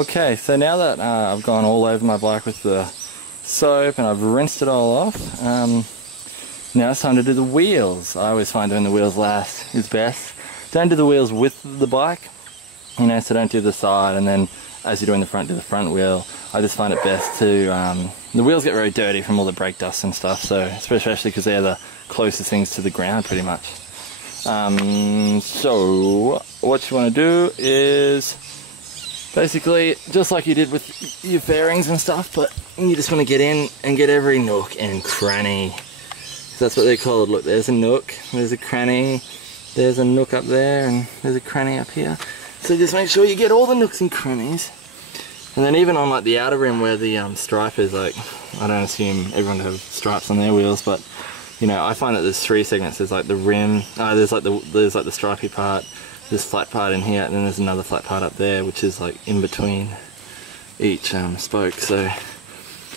Okay, so now that I've gone all over my bike with the soap and I've rinsed it all off, now it's time to do the wheels. I always find doing the wheels last is best. Don't do the wheels with the bike, you know, so don't do the side and then as you're doing the front, do the front wheel. I just find it best to, the wheels get very dirty from all the brake dust and stuff, so especially because they're the closest things to the ground pretty much. So what you want to do is basically just like you did with your fairings and stuff, but you just want to get in and get every nook and cranny. That's what they're called. Look, there's a nook, there's a cranny, there's a nook up there, and there's a cranny up here. So just make sure you get all the nooks and crannies. And then even on like the outer rim where the stripe is, like, I don't assume everyone to have stripes on their wheels, but you know, I find that there's three segments. There's like the rim, there's like the stripy part, this flat part in here, and then there's another flat part up there, which is like in between each spoke. So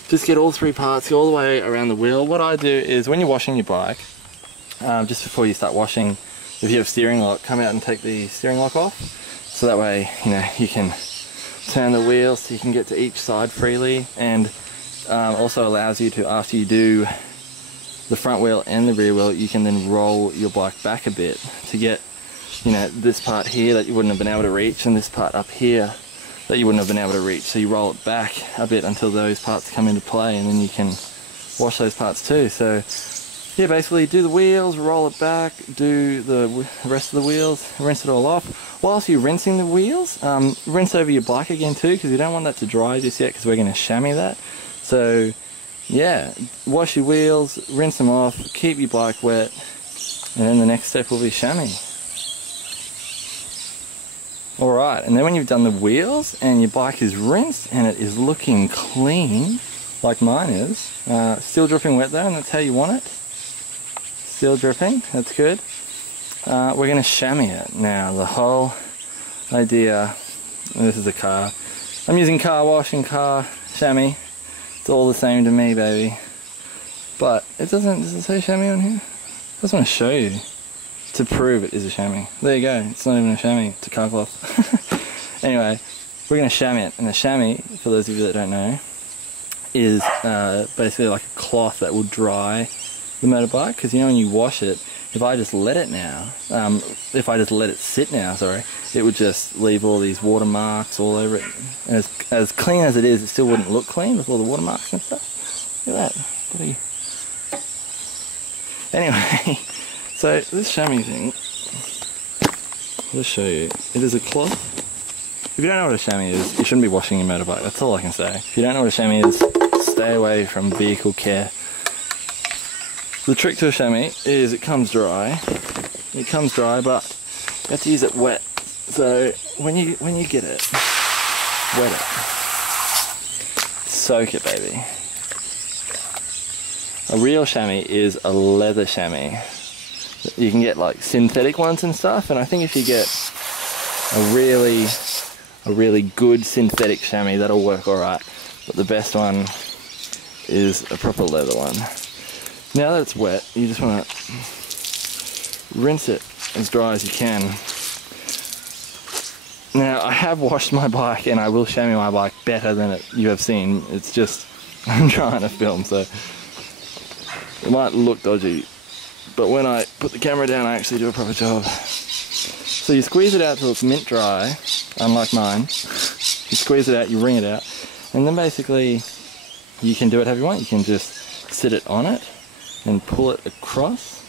just get all three parts, go all the way around the wheel. What I do is when you're washing your bike, just before you start washing, if you have steering lock, come out and take the steering lock off. So that way, you know, you can turn the wheel so you can get to each side freely, and also allows you to, after you do the front wheel and the rear wheel, you can then roll your bike back a bit to get, you know, this part here that you wouldn't have been able to reach and this part up here that you wouldn't have been able to reach. So you roll it back a bit until those parts come into play, and then you can wash those parts too. So yeah, basically do the wheels, roll it back, do the rest of the wheels, rinse it all off. Whilst you're rinsing the wheels, rinse over your bike again too, because you don't want that to dry just yet, because we're going to chamois that. So yeah, wash your wheels, rinse them off, keep your bike wet, and then the next step will be chamois. Alright, and then when you've done the wheels and your bike is rinsed and it is looking clean, like mine is, still dripping wet though, and that's how you want it. Still dripping, that's good. We're going to chamois it now. The whole idea, this is a car. I'm using car wash and car chamois. It's all the same to me, baby. But it doesn't, does it say chamois on here? I just want to show you to prove it is a chamois. There you go, it's not even a chamois, it's a car cloth. Anyway, we're going to chamois it. And the chamois, for those of you that don't know, is basically like a cloth that will dry the motorbike, because you know when you wash it, if I just let it now, if I just let it sit now, sorry, it would just leave all these watermarks all over it. And as clean as it is, it still wouldn't look clean with all the watermarks and stuff. Look at that. Anyway, so this chamois thing, I'll just show you. It is a cloth. If you don't know what a chamois is, you shouldn't be washing your motorbike. That's all I can say. If you don't know what a chamois is, stay away from vehicle care. The trick to a chamois is it comes dry. It comes dry, but you have to use it wet. So when you get it, wet it. Soak it, baby. A real chamois is a leather chamois. You can get like synthetic ones and stuff, and I think if you get a really good synthetic chamois, that'll work alright. But the best one is a proper leather one. Now that it's wet, you just want to rinse it as dry as you can. Now, I have washed my bike, and I will chamois my bike better than you have seen. It's just, I'm trying to film, so it might look dodgy. But when I put the camera down, I actually do a proper job. So you squeeze it out till it's mint dry, unlike mine. You squeeze it out, you wring it out, and then basically you can do it however you want. You can just sit it on it and pull it across,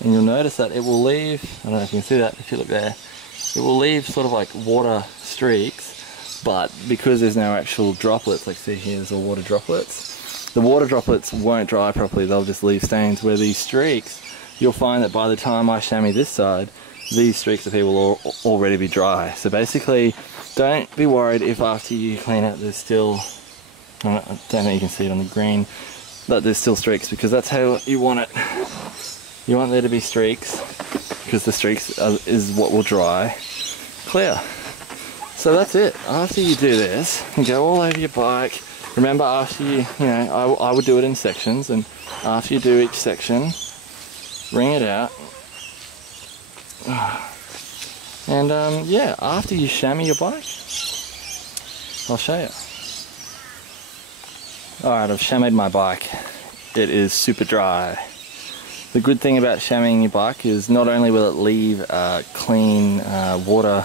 and you'll notice that it will leave, I don't know if you can see that if you look there, it will leave sort of like water streaks, but because there's no actual droplets, like see here there's all water droplets, the water droplets won't dry properly, they'll just leave stains, where these streaks, you'll find that by the time I chamois this side, these streaks of here will already be dry. So basically, don't be worried if after you clean it there's still, I don't think you can see it on the green, that there's still streaks, because that's how you want it. You want there to be streaks, because the streaks is what will dry clear. So that's it. After you do this, you go all over your bike. Remember, after you know, I would do it in sections, and after you do each section, wring it out. And yeah, after you chamois your bike, I'll show you. Alright, I've chamoised my bike. It is super dry. The good thing about chamoising your bike is not only will it leave a clean water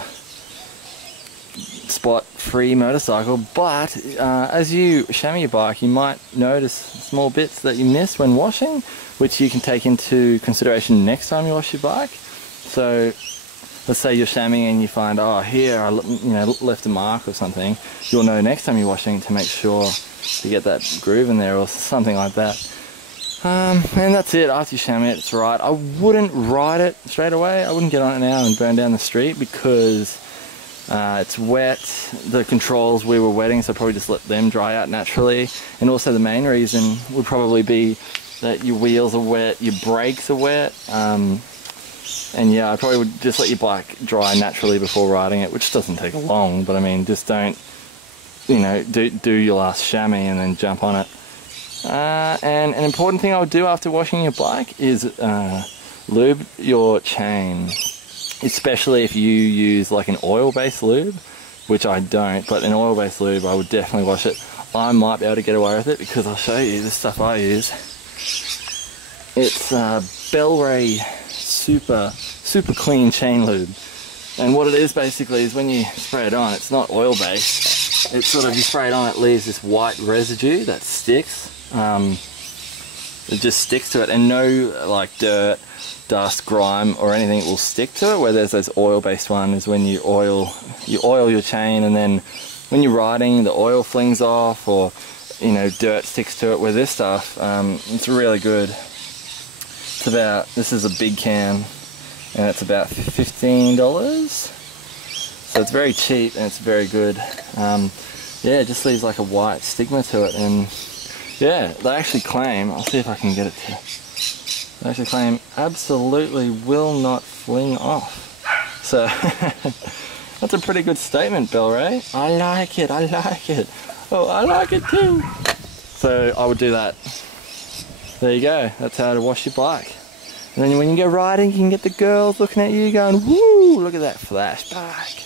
spot free motorcycle, but as you chamois your bike you might notice small bits that you miss when washing, which you can take into consideration next time you wash your bike. So let's say you're chamoising and you find, oh, here I left a mark or something, you'll know next time you're washing to make sure to get that groove in there or something like that. And that's it. After you chamois it, it's right. I wouldn't ride it straight away. I wouldn't get on it now and burn down the street because it's wet. The controls we were wetting, so probably just let them dry out naturally. And also the main reason would probably be that your wheels are wet, your brakes are wet. And yeah, I probably would just let your bike dry naturally before riding it, which doesn't take long, but I mean, just don't, do your last chamois and then jump on it. And an important thing I would do after washing your bike is lube your chain, especially if you use like an oil-based lube, which I don't, but an oil-based lube I would definitely wash it. I might be able to get away with it because I'll show you the stuff I use. It's Bellray super clean chain lube, and what it is basically is when you spray it on, it's not oil-based. It's sort of, you spray it on, it leaves this white residue that sticks. It just sticks to it, and no like dirt, dust, grime or anything will stick to it. Where there's those oil-based ones is when you oil your chain, and then when you're riding the oil flings off, or dirt sticks to it. Where this stuff, it's really good. It's about, this is a big can and it's about $15, so it's very cheap and it's very good. Yeah, it just leaves like a white stigma to it, and yeah, they actually claim, I'll see if I can get it to, they actually claim absolutely will not fling off. So that's a pretty good statement, Bellray. I like it, I like it. Oh, I like it too. So I would do that. There you go, that's how to wash your bike. And then when you go riding, you can get the girls looking at you going, woo, look at that flashback.